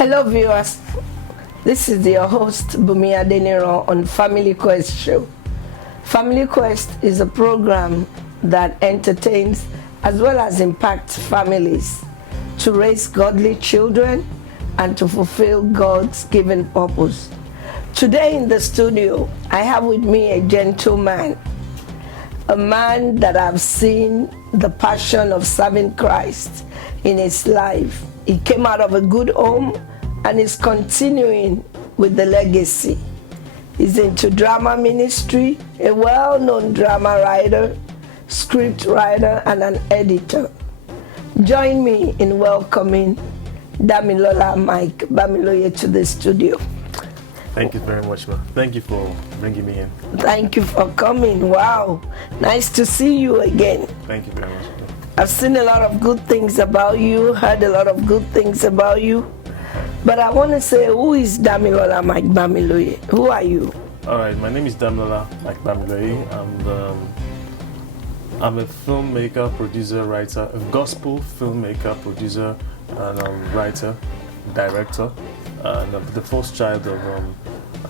Hello viewers, this is your host Bumi Adeniro on Family Quest show. Family Quest is a program that entertains as well as impacts families to raise godly children and to fulfill God's given purpose. Today in the studio, I have with me a gentleman, a man that I've seen the passion of serving Christ in his life. He came out of a good home and is continuing with the legacy. He's into drama ministry, a well-known drama writer, script writer, and an editor. Join me in welcoming Damilola Mike-Bamiloye to the studio. Thank you very much, man. Thank you for bringing me in. Thank you for coming. Wow, nice to see you again. Thank you very much. I've seen a lot of good things about you, heard a lot of good things about you. But I want to say, who is Damilola Mike-Bamiloye? Who are you? All right, my name is Damilola Mike-Bamiloye. I'm a filmmaker, producer, writer, a gospel filmmaker, producer, and writer, director. And I'm the first child of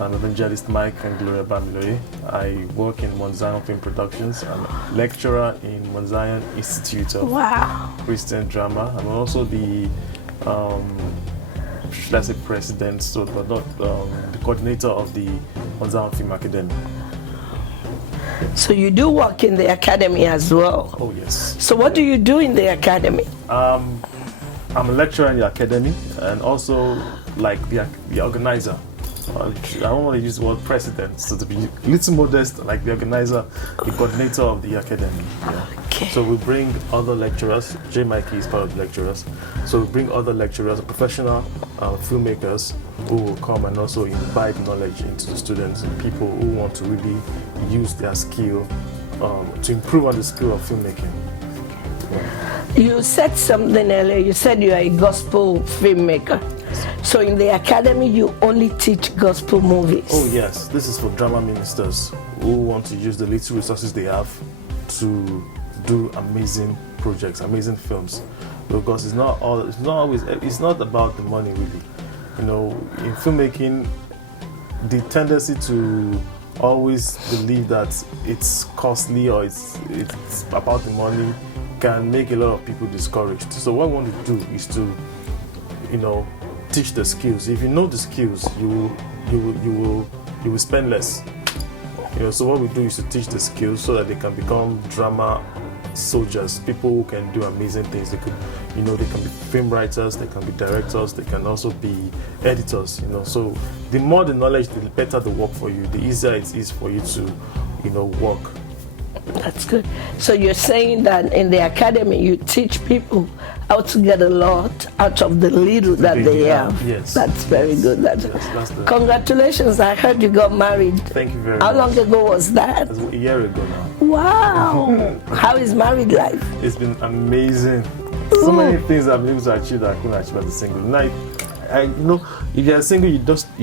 evangelist Mike-Bamiloye. I work in Mount Zion Film Productions. I'm a lecturer in Mount Zion Institute of Christian Drama. I'm also the should I say president, so but not the coordinator of the Mount Zion Film Academy. So you do work in the academy as well? Oh yes. So what do you do in the academy? I'm a lecturer in the academy and also like the organizer. I don't want to use the word president, so to be a little modest, like the organizer, the coordinator of the academy. Yeah. Okay. So we bring other lecturers. J. Mikey is part of the lecturers. So we bring other lecturers, professional filmmakers who will come and also imbibe knowledge into the students and people who want to really use their skill to improve on the skill of filmmaking. You said something earlier. You said you are a gospel filmmaker. So in the academy, you only teach gospel movies? Oh yes, this is for drama ministers who want to use the little resources they have to do amazing projects, amazing films. Because it's not about the money really. You know, in filmmaking, the tendency to always believe that it's costly or it's about the money can make a lot of people discouraged. So what we want to do is to, teach the skills. If you know the skills, you will spend less. So what we do is to teach the skills so that they can become drama soldiers, people who can do amazing things. They could, they can be film writers, they can be directors, they can also be editors. So the more the knowledge, the better the work for you. The easier it is for you to, work. That's good. So you're saying that in the academy you teach people how to get a lot out of the little that they have. Yes. That's very good. Congratulations. I heard you got married. Thank you very much. How long much. ago was that? That's a year ago now. Wow. How is married life? It's been amazing. So many things I've been able to achieve that I couldn't achieve as a single. Now, if you're single, you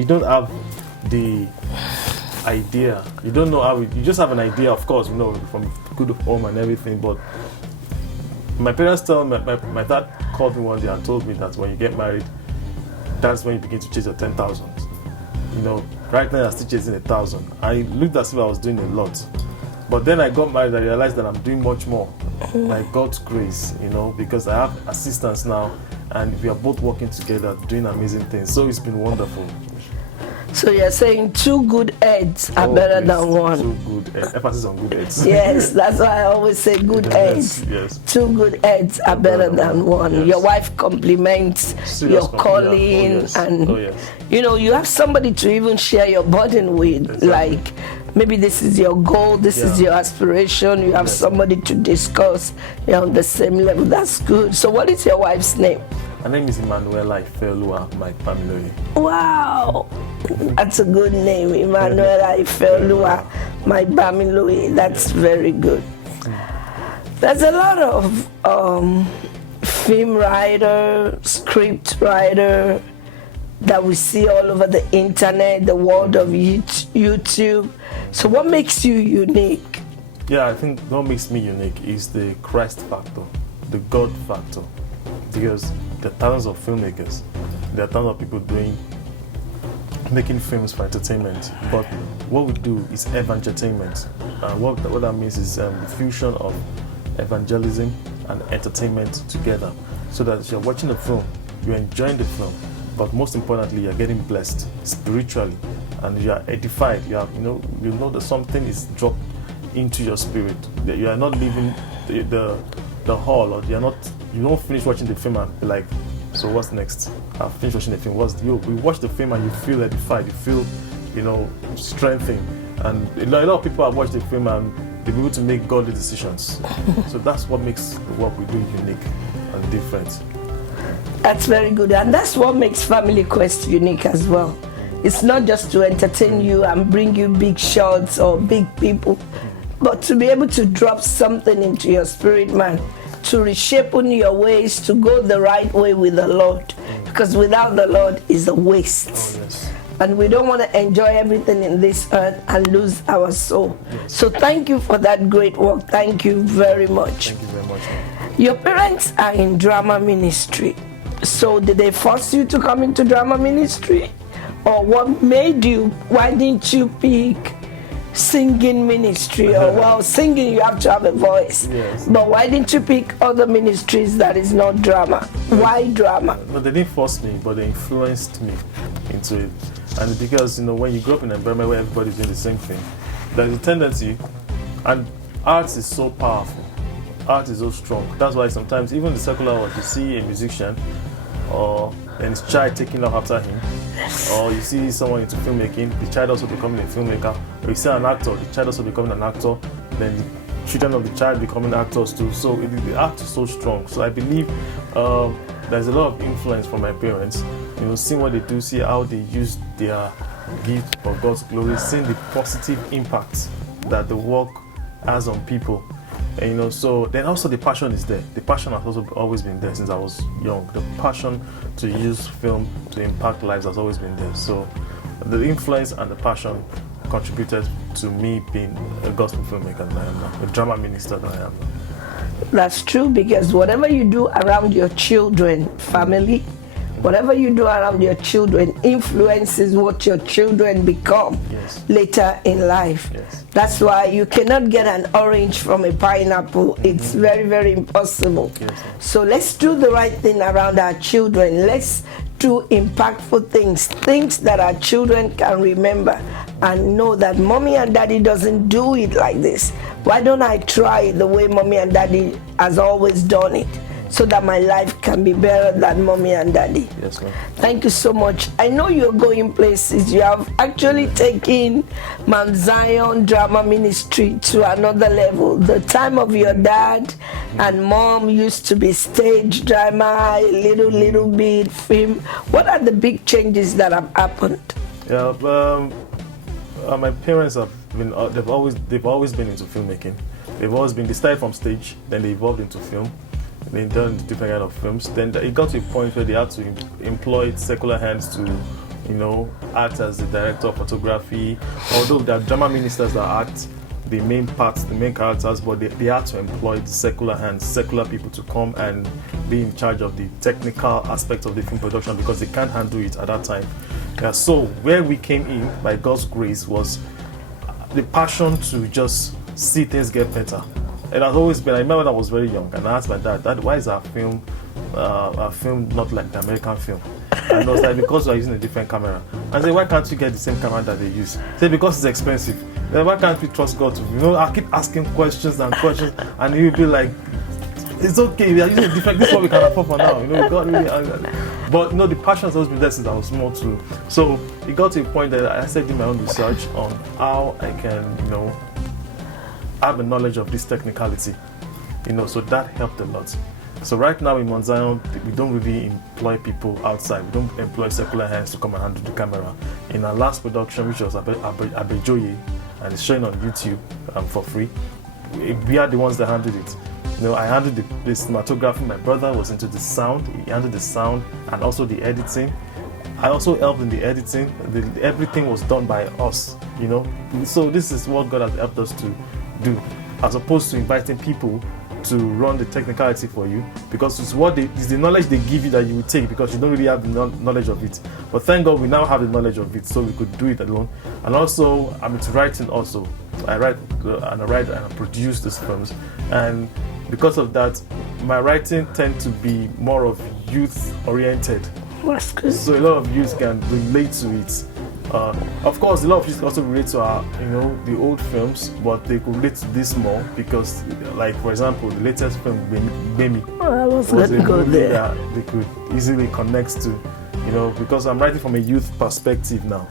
don't have the idea. You don't know how. You just have an idea, of course, from good home and everything. But my parents tell me, my dad called me one day and told me that when you get married, that's when you begin to chase your 10,000. Right now I'm still chasing 1,000. I looked as if I was doing a lot, but then I got married. I realized that I'm doing much more by God's grace. Because I have assistants now, and we are both working together, doing amazing things. So it's been wonderful. So you're saying two good heads are better than one. Two good heads. Emphasis on good heads. Yes, that's why I always say good heads. Yes. Two good heads are better than one. Yes. Your wife compliments your calling, and you have somebody to even share your burden with. Exactly. Like maybe this is your goal, this is your aspiration. You have somebody to discuss. You're on the same level. That's good. So what is your wife's name? Her name is Damilola Mike-Bamiloye. Wow, that's a good name, Damilola Mike-Bamiloye. That's very good. There's a lot of film writer, script writer that we see all over the internet, the world of YouTube. So what makes you unique? Yeah, I think what makes me unique is the Christ factor, the God factor. Because there are thousands of filmmakers. there are tons of people making films for entertainment, but what we do is evangelitainment. What that means is the fusion of evangelism and entertainment together, so that as you're watching the film, you're enjoying the film, but most importantly, you're getting blessed spiritually, and you are edified. You know that something is dropped into your spirit. That you are not leaving the hall, or you don't finish watching the film and be like, so what's next? I've finished watching the film. We watch the film and you feel edified. You feel, strengthened. And a lot of people have watched the film and they've been able to make godly decisions. So that's what makes the work we do unique and different. That's very good, and that's what makes Family Quest unique as well. It's not just to entertain you and bring you big shots or big people, but to be able to drop something into your spirit, man, to reshape your ways, to go the right way with the Lord, because without the Lord is a waste. Oh, yes. And we don't want to enjoy everything in this earth and lose our soul. Yes. So thank you for that great work. Thank you very much. Thank you very much. Your parents are in drama ministry. So did they force you to come into drama ministry? Or what made you? Why didn't you pick singing ministry? Or well, singing you have to have a voice. Yes. But why didn't you pick other ministries that is not drama? Why drama? No, they didn't force me, but they influenced me into it. And because when you grow up in an environment where everybody's doing the same thing, there's a tendency, and arts is so powerful. Art is so strong. That's why sometimes even the secular world, you see a musician and his child taking off after him, or you see someone into filmmaking, the child also becoming a filmmaker, or you see an actor, the child also becoming an actor, then the children of the child becoming actors too. So the art is so strong. So I believe there's a lot of influence from my parents. Seeing what they do, see how they use their gift for God's glory, seeing the positive impact that the work has on people. And so then also the passion is there. The passion has also always been there since I was young. The passion to use film to impact lives has always been there. So the influence and the passion contributed to me being a gospel filmmaker that I am now, a drama minister that I am now. That's true, because whatever you do around your children, family, whatever you do around your children influences what your children become later in life. Yes. That's why you cannot get an orange from a pineapple. It's very, very impossible. Yes. So let's do the right thing around our children. Let's do impactful things that our children can remember and know that mommy and daddy doesn't do it like this. Why don't I try the way mommy and daddy has always done it, so that my life can be better than mommy and daddy? Yes, ma'am. Thank you so much. I know you're going places. You have actually taken Mount Zion Drama Ministry to another level. The time of your dad and mom used to be stage drama, a little bit film. What are the big changes that have happened? Yeah, my parents have been. They've always been into filmmaking. They started from stage, then they evolved into film. They've done different kind of films. Then it got to a point where they had to employ secular hands to, act as the director of photography. Although there are drama ministers that act the main parts, the main characters, but they had to employ the secular hands, secular people to come and be in charge of the technical aspect of the film production, because they can't handle it at that time. Yeah, so where we came in, by God's grace, was the passion to just see things get better. It has always been. I remember when I was very young, and I asked my dad, why is our film not like the American film? And I was like, because we're using a different camera. I said, why can't you get the same camera that they use? He said, because it's expensive. Then why can't we trust God to? I keep asking questions, and he'll be like, it's okay, we are using a different. This is what we can afford for now. God really. But the passion has always been there since I was small too. So it got to a point that I started doing my own research on how I can, have a knowledge of this technicality, so that helped a lot. So right now in Mount Zion, we don't really employ people outside. We don't employ secular hands to come and handle the camera. In our last production, which was Abejoye, and it's showing on YouTube for free, we are the ones that handled it. I handled the cinematography. My brother was into the sound. He handled the sound and also the editing. I also helped in the editing. Everything was done by us, So this is what God has helped us to do, as opposed to inviting people to run the technicality for you, because it's the knowledge they give you that you will take, because you don't really have the knowledge of it. But thank God we now have the knowledge of it, so we could do it alone. And also, I'm into writing also. I write and I produce these films, and because of that, my writing tends to be more of youth oriented. That's good. So a lot of youth can relate to it. Of course, a lot of youth also relate to our, the old films, but they could relate to this more because, like for example, the latest film, Bemi, was a movie that they could easily connect to, because I'm writing from a youth perspective now,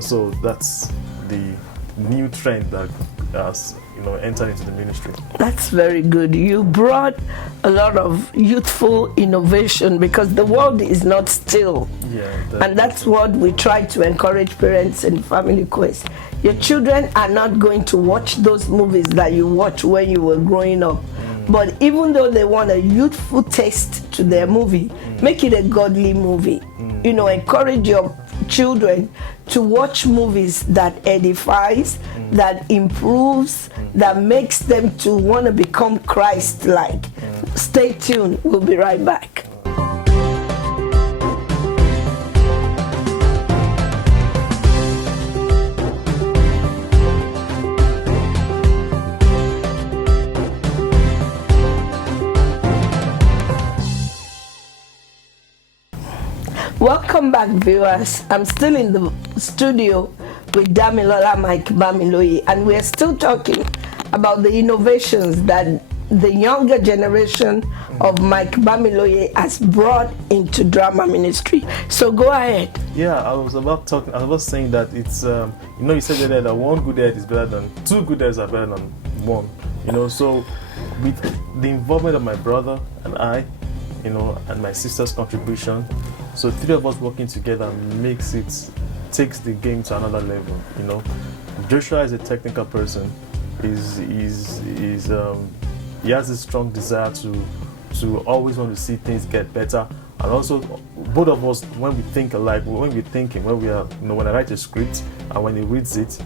so that's the new trend that has entered into the ministry. That's very good. You brought a lot of youthful innovation because the world is not still. Yeah, and that's what we try to encourage parents in Family Quest. Your children are not going to watch those movies that you watched when you were growing up. But even though they want a youthful taste to their movie, make it a godly movie. Encourage your children to watch movies that edifies, that improves, that makes them to want to become Christ-like. Stay tuned. We'll be right back. Welcome back, viewers. I'm still in the studio with Damilola Mike-Bamiloye, and we're still talking about the innovations that the younger generation of Mike-Bamiloye has brought into drama ministry. So go ahead. Yeah, I was saying that it's, you said earlier that one good head is better than two good heads are better than one. So with the involvement of my brother and I, and my sister's contribution, so three of us working together takes the game to another level. Joshua is a technical person. He has a strong desire to always want to see things get better. And also, both of us, when we think alike, when I write a script and when he reads it,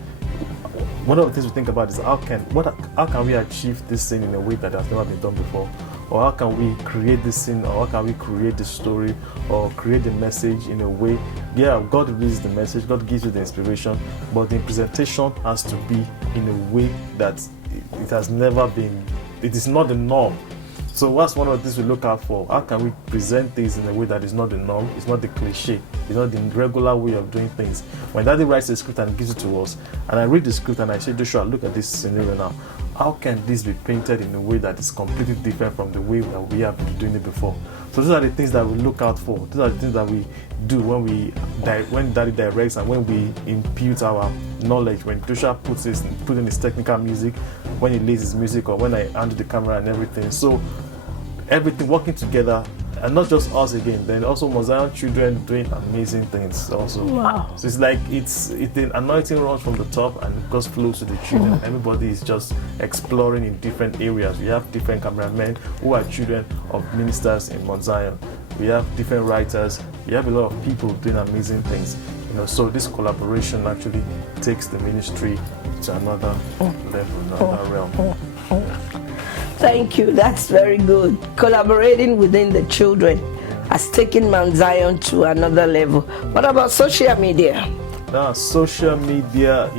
one of the things we think about is how can we achieve this thing in a way that has never been done before, or how can we create this scene, or how can we create the story, or create the message in a way. Yeah, God releases the message, God gives you the inspiration, but the presentation has to be in a way that it has never been. It is not the norm. So what's one of the things we look out for? How can we present things in a way that is not the norm? It's not the cliche. It's not the regular way of doing things. When Daddy writes a script and gives it to us, and I read the script and I say, Joshua, look at this scenario now. How can this be painted in a way that is completely different from the way that we have been doing it before? So those are the things that we look out for. Those are the things that we do when Daddy directs and when we impute our knowledge. When Joshua put in his technical music, when he lays his music, or when I handle the camera and everything. So everything working together, and not just us again. Then also Mosaic children doing amazing things also. Wow. So it's like it's the anointing runs from the top and it goes flows to the children. Everybody is just exploring in different areas. We have different cameramen who are children of ministers in Mount Zion. We have different writers. We have a lot of people doing amazing things. So this collaboration actually takes the ministry to another level, another realm. Thank you. That's very good. Collaborating within the children has taken Mount Zion to another level. What about social media? Social media,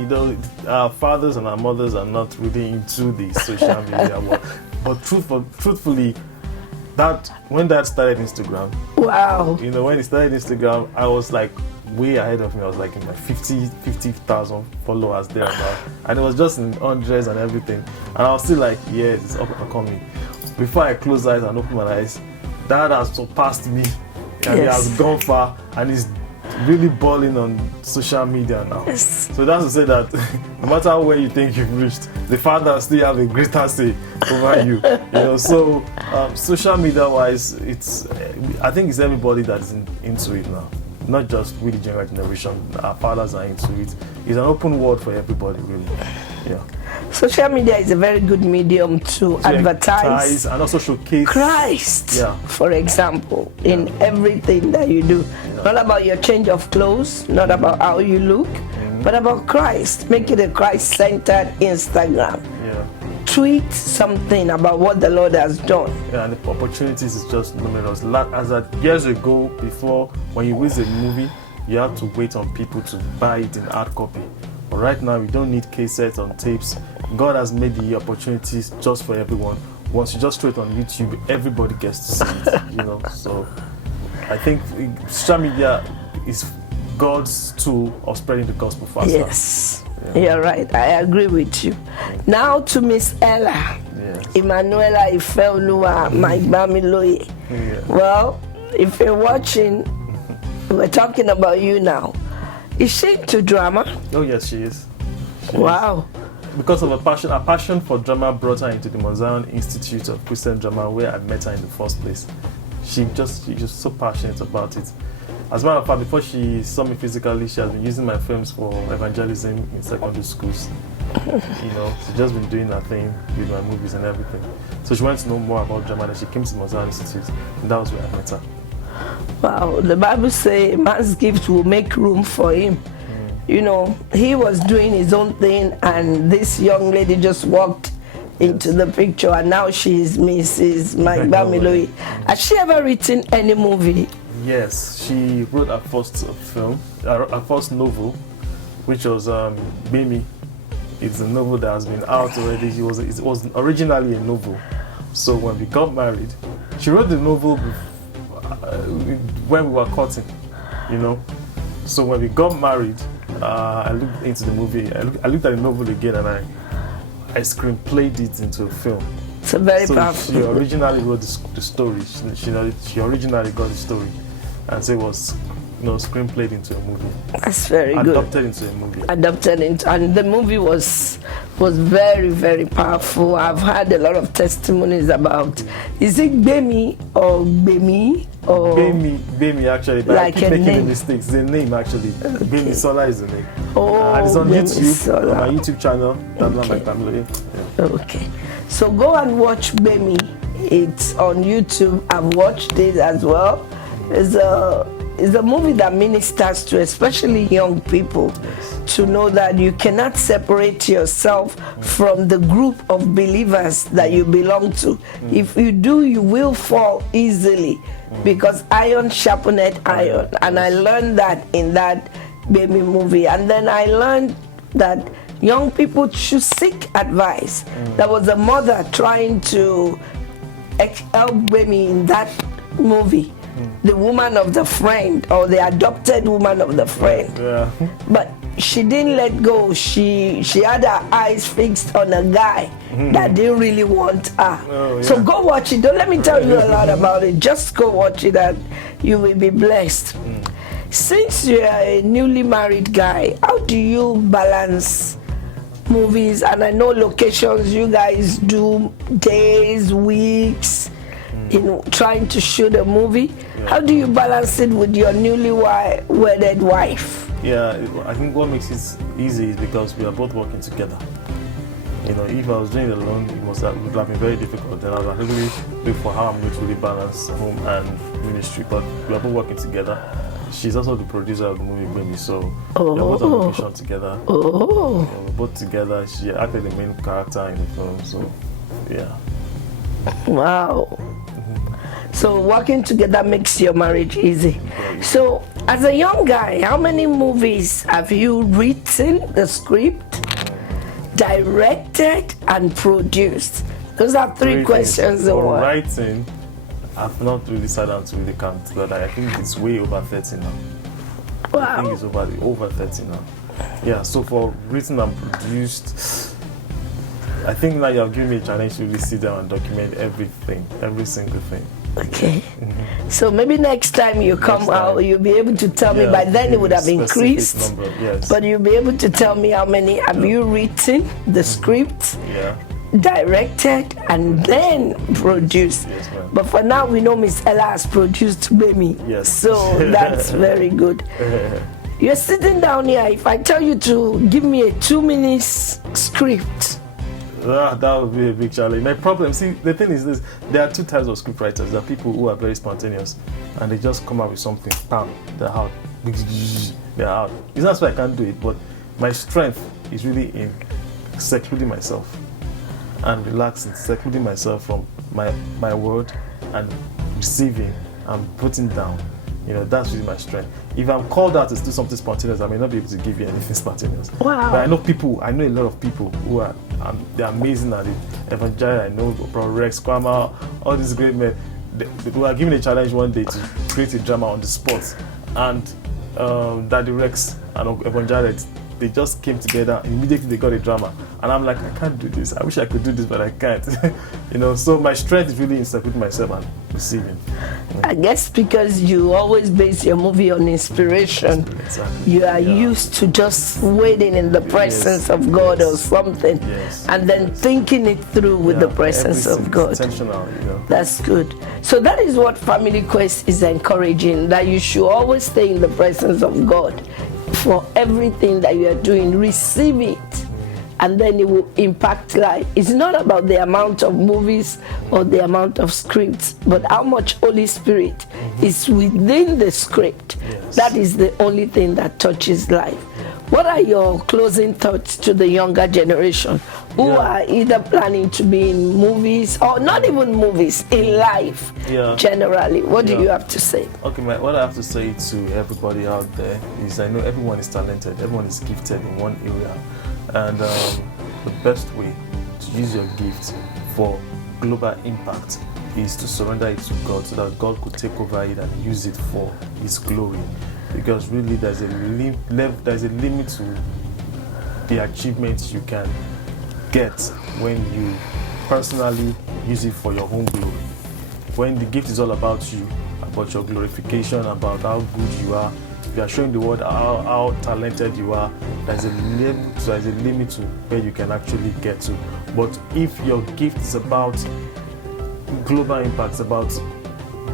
our fathers and our mothers are not really into the social media. But truthfully, when Dad started Instagram, wow. When he started Instagram, I was like way ahead of me. I was like in my 50,000 followers there now, and it was just in hundreds and everything, and I was still like, yes, it's up and coming. Before I close eyes and open my eyes, Dad has surpassed me, and he has gone far, and he's really balling on social media now. Yes. So that's to say that no matter where you think you've reached, the father still have a greater say over you. So social media wise, I think it's everybody that is into it now. Not just really younger generation. Our fathers are into it. It's an open world for everybody, really. Yeah. Social media is a very good medium to advertise and also showcase Christ, for example, in everything that you do. Not about your change of clothes, not about how you look, but about Christ. Make it a Christ-centered Instagram. tweet something about what the Lord has done. Yeah, and the opportunities is just numerous. As that years ago, before, when you release a movie, you have to wait on people to buy it in hard copy. But right now, we don't need cassettes on tapes. God has made the opportunities just for everyone. Once you just throw it on YouTube, everybody gets to see it. You know, so I think social media is God's tool of spreading the gospel faster. Yes, you're right. I agree with you. Now to Miss Ella, Emanuela Ifeoluwa Mike-Bamiloye. Well, if you're watching, we're talking about you now. Is she into drama? Oh yes, she is. Wow. Because of a passion for drama brought her into the Mount Zion Institute of Christian Drama, where I met her in the first place. She's just so passionate about it. As a matter of fact, before she saw me physically, she has been using my films for evangelism in secondary schools. You know, she's just been doing her thing with my movies and everything. So she wanted to know more about drama, and she came to the Mount Zion Institute, and that was where I met her. Wow, the Bible says man's gift will make room for him. You know, he was doing his own thing, and this young lady just walked into the picture, and now she is Mrs. Mike-Bamiloye. Has she ever written any movie? Yes, she wrote her first film, her first novel, which was Bami. It's a novel that has been out already. It was originally a novel. So when we got married, she wrote the novel when we were courting, you know. So when we got married, I looked into the movie. I looked at the novel again, and I screenplayed it into a film. It's a very powerful. She originally wrote the story. She originally got the story, and so it was, screenplayed into a movie. That's very good. Adopted into a movie. And the movie was very, very powerful. I've had a lot of testimonies about. Is it Bami or Bemi or Bami actually, but like I keep making name. the mistakes. The name actually, Okay. Bami Sola is the name. Oh, and it's on Bami YouTube, Sola. on my YouTube channel, Damilola Okay. Mike-Bamiloye. Okay, so go and watch Bemi. It's on YouTube. I've watched it as well. It's a movie that ministers to especially young people to know that you cannot separate yourself from the group of believers that you belong to. If you do, you will fall easily because iron sharpeneth iron. And I learned that in that Baby movie. And then I learned that young people should seek advice. There was a mother trying to help Baby in that movie. The woman of the friend, or the adopted woman of the friend. Yeah. But she didn't let go. She had her eyes fixed on a guy that didn't really want her. Oh, yeah. So go watch it. Don't let me tell you a lot about it. Just go watch it and you will be blessed. Since you're a newly married guy, how do you balance movies? And I know locations, you guys do days, weeks, in trying to shoot a movie. Yeah. How do you balance it with your newly wedded wife? Yeah, I think what makes it easy is because we are both working together. You know, if I was doing it alone, it would have been very difficult. Then I would really look for how I'm going to really balance home and ministry. But we are both working together. She's also the producer of the movie Baby, so we are both on location together. Oh. Yeah, we're both together. She acted the main character in the film, so yeah. Wow. So working together makes your marriage easy. So as a young guy, how many movies have you written the script, directed, and produced? Those are three questions in For one. writing, I've not really sat down to really count, but I think it's way over 30 now. I think it's over 30 now. Yeah, so for written and produced, I think now you have given me a challenge to really sit down and document everything, every single thing. Okay. So maybe next time you come out, you'll be able to tell me. By then it would have increased. Number, yes. But you'll be able to tell me how many have you written, the script, Yeah. directed, and then produced. Yes, ma'am. But for now, we know Miss Ella has produced Baby. Yes. So that's very good. You're sitting down here. If I tell you to give me a 2-minute script, That would be a big challenge. My problem, see, the thing is this: there are two types of scriptwriters. There are people who are very spontaneous, and they just come up with something. Bam, they're out. They're out. It's not so I can't do it, but my strength is really in secluding myself. and relaxing, secluding myself from my world and receiving and putting down. You know, that's really my strength. If I'm called out to do something spontaneous, I may not be able to give you anything spontaneous. Wow. But I know a lot of people who are, they're amazing at it. Evangelion, I know, Rex, Kwama, all these great men. They were given a challenge one day to create a drama on the spot. And Daddy Rex and Evangelion, they just came together, immediately they got a drama. And I'm like, I can't do this. I wish I could do this, but I can't. You know, so my strength is really in separating myself and receiving. I guess because you always base your movie on inspiration, Exactly. you are used to just waiting in the presence of God or something, and then thinking it through with the presence of God. Intentional, you know. That's good. So that is what Family Quest is encouraging, that you should always stay in the presence of God. For everything that you are doing, receive it, and then it will impact life. It's not about the amount of movies or the amount of scripts, but how much Holy Spirit is within the script. That is the only thing that touches life. What are your closing thoughts to the younger generation who are either planning to be in movies or not even movies, in life generally? What do you have to say? Okay, what I have to say to everybody out there is I know everyone is talented, everyone is gifted in one area. And the best way to use your gift for global impact is to surrender it to God so that God could take over it and use it for His glory. Because really there's a limit to the achievements you can get when you personally use it for your own glory. When the gift is all about you, about your glorification, about how good you are, if you are showing the world how talented you are, there's a limit to where you can actually get to. But if your gift is about global impact, about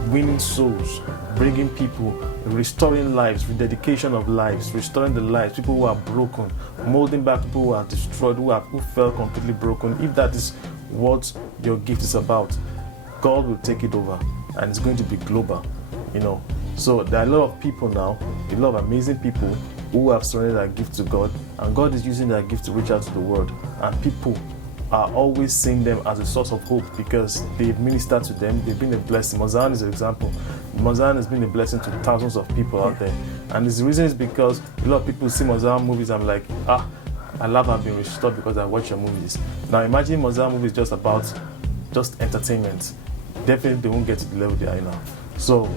winning souls, bringing people, restoring lives, rededication of lives, restoring the lives, people who are broken, molding back people who are destroyed, who felt completely broken, if that is what your gift is about, God will take it over and it's going to be global, you know. So there are a lot of people now, a lot of amazing people who have surrendered their gift to God, and God is using their gift to reach out to the world, and people are always seeing them as a source of hope because they've ministered to them, they've been a blessing. Mozan is an example. Mozan has been a blessing to thousands of people out there. And the reason is because a lot of people see Mozan movies and I'm like, I love I've been restored because I watch your movies. Now imagine Mozan movies just about entertainment. Definitely they won't get to the level they are now. So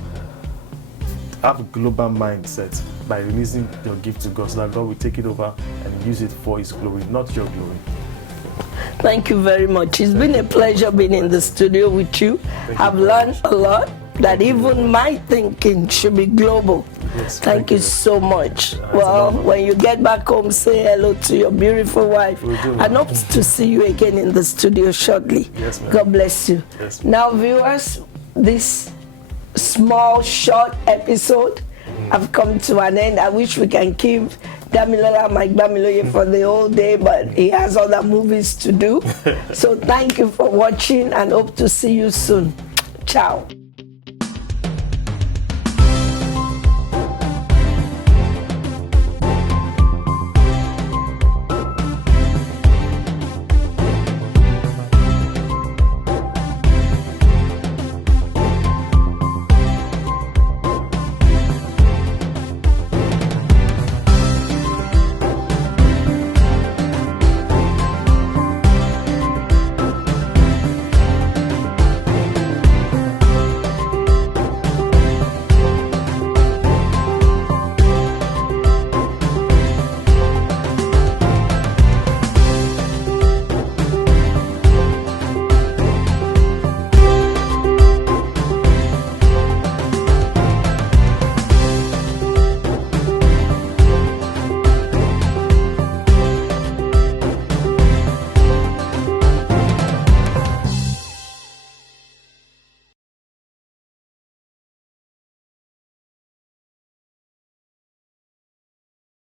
have a global mindset by releasing your gift to God so that God will take it over and use it for His glory, not your glory. Thank you very much. It's been a pleasure being in the studio with you. I've learned a lot, that even my thinking should be global. Yes, thank you so much. Well, when you get back home, say hello to your beautiful wife. And hope to see you again in the studio shortly. Yes, ma'am. God bless you. Yes, now, viewers, this small, short episode have come to an end. I wish we can keep Damilola Mike-Bamiloye for the whole day, but he has other movies to do. So thank you for watching and hope to see you soon. Ciao.